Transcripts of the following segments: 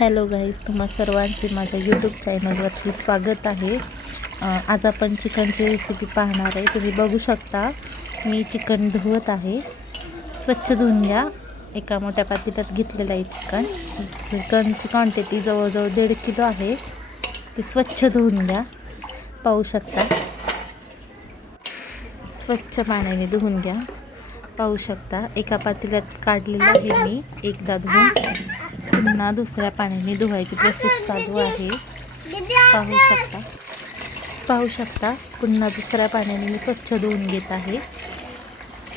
Hello guys, तुम्हा सर्वांचे माझ्या यूट्यूब चॅनलवरती स्वागत आहे। आज आपण चिकनची रेसिपी पाहणार आहे। तुम्ही बघू शकता मी चिकन धुवत आहे। स्वच्छ धुवून घ्या। एका मोठ्या पातेल्यात घेतलेलं आहे चिकनची क्वांटिटी जवळजवळ 1.5 किलो आहे। ते स्वच्छ धुवून घ्या। पाहू शकता स्वच्छ पाण्याने धुवून घ्या। पाहू शकता एका पातेल्यात काढलेलं आहे मी एकदा धुवून, पुन्हा दुसऱ्या पाण्याने धुवायची प्रोसेस चालू आहे। पाहू शकता पुन्हा दुसऱ्या पाण्याने मी स्वच्छ धुवून घेत आहे।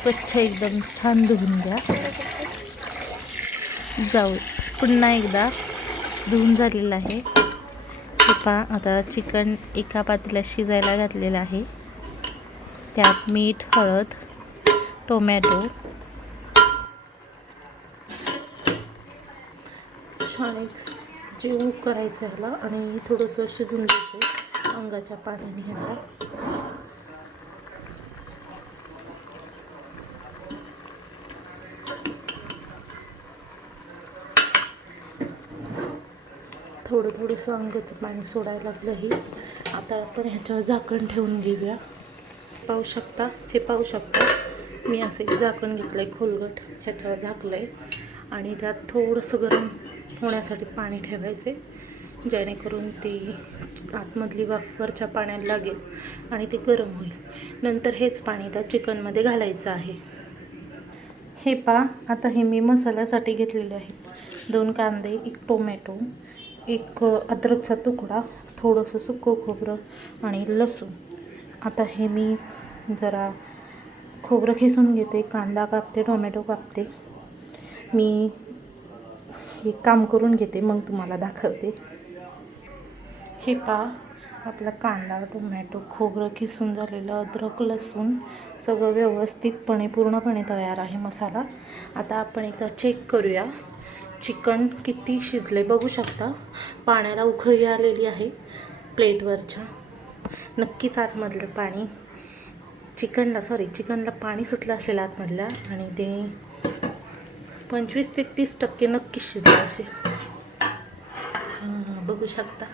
स्वच्छ एकदम छान धुवून घ्या। पुन्हा एकदा धुवून झालेलं आहे। हे पहा, आता चिकन एका पातेल्यात शिजायला घातलेलं आहे। त्यात मीठ, हळद, टोमॅटो छान एक जीव करायचं ह्याला आणि थोडंसं शिजून द्यायचं अंगाच्या पाण्याने ह्याच्या। थोडंसं अंगाचं पाणी सोडायला लागलं ही। आता आपण ह्याच्यावर झाकण ठेवून घेऊया। पाहू शकता मी असं एक झाकण घेतलंय खोलगट, ह्याच्यावर झाकलंय आणि त्यात थोडंसं गरम होण्यासाठी पाणी ठेवायचे, जेणेकरून ती आतमधली वाफ वरच्या पाण्याला लागेल आणि ते गरम होईल। नंतर हेच पाणी त्या चिकनमध्ये घालायचं आहे। हे पहा, आता हे मी मसाल्यासाठी घेतलेले आहे 2 कांदे, 1 टोमॅटो, 1 अद्रकचा तुकडा, थोडंसं सुकं खोबरं आणि लसूण। आता हे मी जरा खोबरं खिसून घेते, कांदा कापते, टोमॅटो कापते। मी एक काम करून घेते, मग तुम्हाला दाखवते। हे पहा, आपला कांदा, टोमॅटो, खोबरं खिसून झालेलं, अद्रक, लसूण सगळं व्यवस्थितपणे पूर्णपणे तयार आहे मसाला। आता आपण एकदा चेक करूया चिकन किती शिजले। बघू शकता पाण्याला उकळी आलेली आहे प्लेटवरच्या। नक्कीच आतमधलं पाणी चिकनला पाणी सुटलं असेल आतमधल्या, आणि ते 25 ते 30% नक्की शिजलं असेल। बघू शकता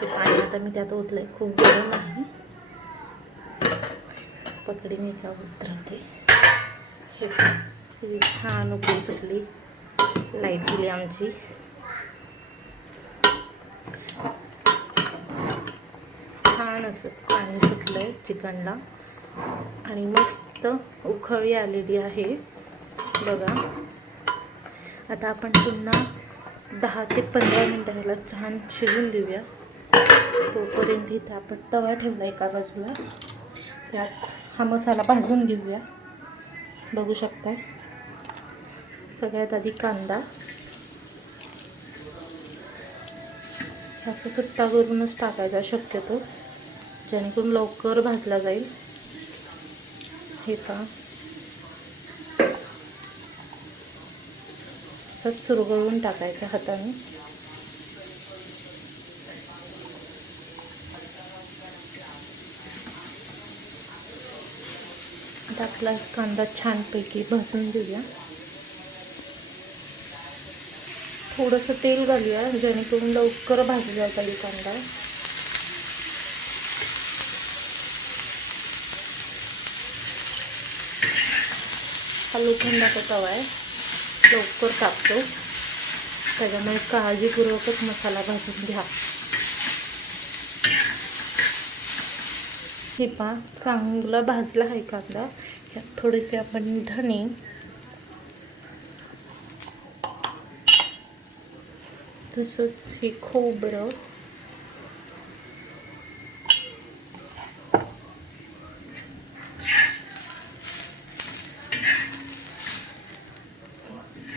ते पाणी आता मी त्यात ओतलंय, खूप गरम आहे। पकडी मी का उतरवते। हे छान उकळी सुटली, लाईट दिली आमची। छान असं पाणी सुटलंय चिकनला आणि मस्त उकळी आलेली आहे बघा। आता आपण पुन्हा 10 ते 15 मिनिटं ह्याला छान शिजून देऊया। तोपर्यंत इथं आपण तवा ठेवला एका बाजूला, त्यात हा मसाला भाजून घेऊया। बघू शकता सगळ्यात आधी कांदा असं सुट्टा करूनच टाकायचा शक्यतो, जेणेकरून लवकर भाजला जाईल। हे पहा, असंच सुरू करून टाकायचं हाताने। आता आपला कांदा छानपैकी भाजून घेऊया। थोडंसं तेल घालूया, जेणेकरून लवकर भाजला जाईल कांदा। हा लोखंडाचा तवा आहे, लवकर टाकतो, त्याच्यामुळे काळजीपूर्वकच मसाला भाजून घ्या। हे पहा, चांगला भाजला आहे कांदा। यात थोडेसे आपण धणे, तसंच हे खोबरं,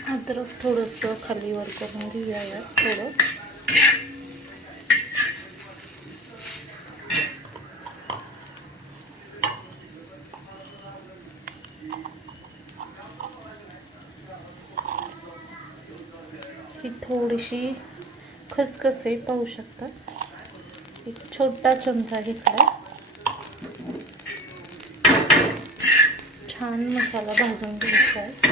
अद्रक थोडंसं खाली वर करून घेऊया यात थोडं। ही थोडीशी खसखसे पाहू शकता, एक छोटा चमचा घेतला। छान मसाला भाजून घ्यायचा आहे।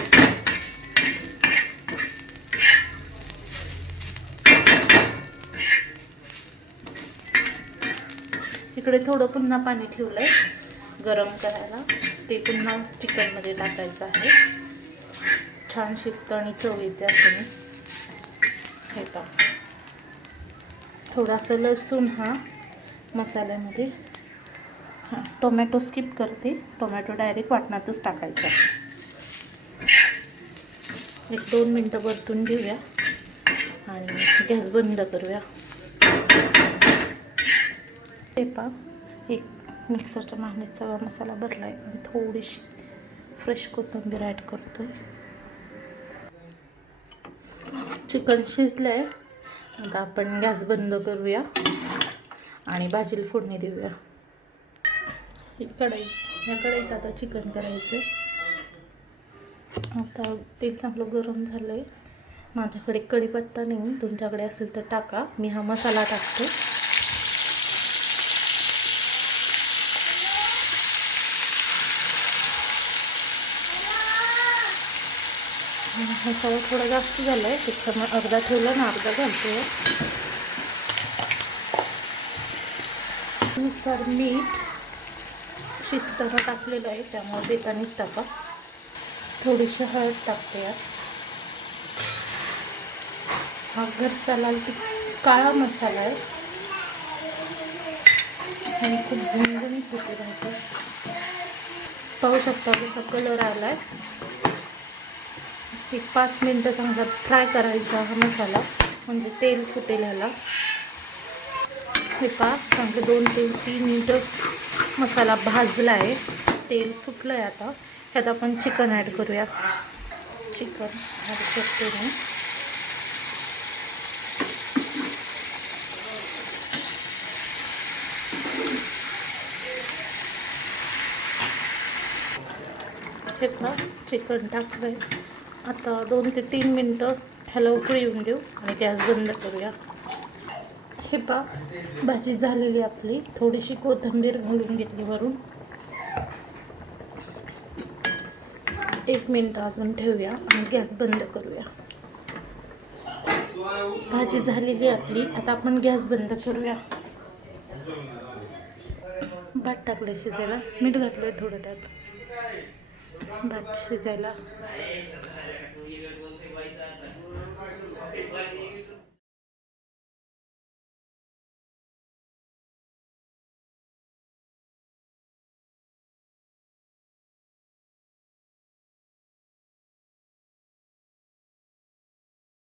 इकडे थोडं पुन्हा पाणी ठेवलं आहे गरम करायला. ते पुन्हा चिकनमध्ये टाकायचं आहे. छान शिजतं आणि चव येते असं. हे का थोडासा लसूण हा मसाल्यामध्ये. हां, टोमॅटो स्किप करते. टोमॅटो डायरेक्ट वाटणातच टाकायचा. 1-2 मिनटं परतून घेऊया आणि गॅस बंद करूया. हे पा एक मिक्सरच्या भांड्यात सगळा मसाला भरला आहे आणि थोडीशी फ्रेश कोथिंबीर ॲड करतो. चिकन शिजलं आहे. आता आपण गॅस बंद करूया आणि भाजीला फोडणी देऊया. ह्या कढईत आता चिकन करायचं. आता तेल चांगलं गरम झालं आहे. माझ्याकडे कढीपत्ता नाही, तुमच्याकडे असेल तर टाका. मी हा मसाला टाकते. मसाला थोडा जास्त झाला आहे, त्याच्यामुळे अर्धा ठेवला ना अर्धा घालतो. नुसार मीठ शिजताना टाकलेलं आहे, त्यामुळे देतानीच टाका. थोडीशी हळद टाकते यात. हा घरचा लाल काळा मसाला आहे आणि खूप झणझणीत होते भाजी. पाहू शकता कसा कलर आला आहे. 5 मिनटं चांगला फ्राय करायचा हा मसाला, म्हणजे तेल सुटेल ह्याला. हे पहा चांगलं 2 ते 3 मिनटं मसाला भाजला आहे, तेल सुटलं आहे. आता ह्यात आपण चिकन ॲड करूया. चिकन ॲड करते मी. हे पहा चिकन टाकलं आहे. आता 2 ते 3 मिनटं ह्याला उकळी येऊन देऊ आणि गॅस बंद करूया. हे पहा भाजी झालेली आपली. थोडीशी कोथिंबीर घालून घेतली वरून. 1 मिनटं अजून ठेवूया आणि गॅस बंद करूया. भाजी झालेली आपली. आता आपण गॅस बंद करूया. भात टाकलं शिजायला, मीठ घातलं थोडं त्यात. भात शिजायला